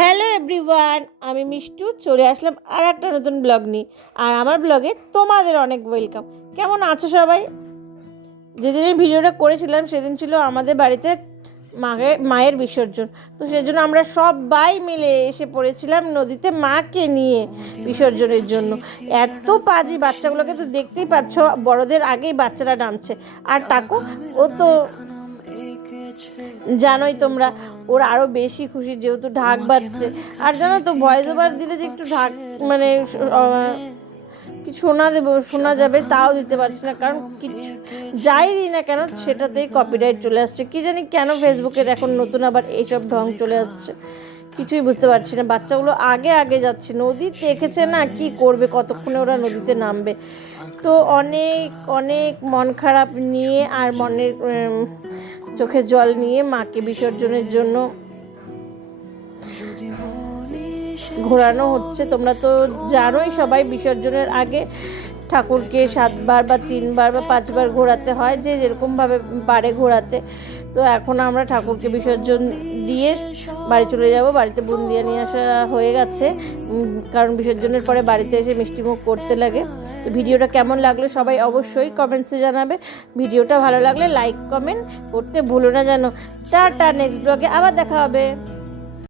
Hello everyone, আমি মিষ্টু চলে আসলাম আর একটা নতুন ব্লগ নিয়ে। আর আমার ব্লগে তোমাদের অনেক ওয়েলকাম। কেমন আছো সবাই? যেদিন এই ভিডিওটা করেছিলাম সেদিন ছিল আমাদের বাড়িতে মায়ের বিসর্জন। তো সেজন্য আমরা সবাই মিলে এসে পড়েছিলাম নদীতে মাকে নিয়ে বিসর্জনের জন্য। এত পাজি বাচ্চাগুলোকে তো দেখতেই পাচ্ছ, বড়দের আগেই বাচ্চারা নামছে। আর টাকু, ও তো জানোই তোমরা, ওর আরও বেশি খুশি যেহেতু ঢাক বাজছে। আর জানো তো, ভয়েস ওভার দিলে যে একটু ঢাক মানে কি শোনা যাবে তাও দিতে পারছি না, কারণ কিছু যাই দিই না কেন সেটাতেই কপিরাইট চলে আসছে। কি জানি কেন ফেসবুকের এখন নতুন আবার এইসব ঢং চলে আসছে, কিছুই বুঝতে পারছি না। বাচ্চাগুলো আগে আগে যাচ্ছে, নদী দেখেছে না কি করবে, কতক্ষণে ওরা নদীতে নামবে। তো অনেক অনেক মন খারাপ নিয়ে আর মনের চোখে জল নিয়ে মাকে বিসর্জনের জন্য ঘোরানো হচ্ছে। তোমরা তো জানোই সবাই, বিসর্জনের আগে ঠাকুরকে 7বার বা 3বার বা 5বার ঘোরাতে হয়, যে যেরকমভাবে পারে ঘোরাতে। তো এখন আমরা ঠাকুরকে বিসর্জন দিয়ে বাড়ি চলে যাব। বাড়িতে বুন্দিয়া নিয়ে আসা হয়ে গেছে, কারণ বিসর্জনের পরে বাড়িতে এসে মিষ্টিমুখ করতে লাগে। তো ভিডিওটা কেমন লাগলো সবাই অবশ্যই কমেন্টসে জানাবে। ভিডিওটা ভালো লাগলে লাইক কমেন্ট করতে ভুলো না যেন। টাটা, নেক্সট ব্লগে আবার দেখা হবে।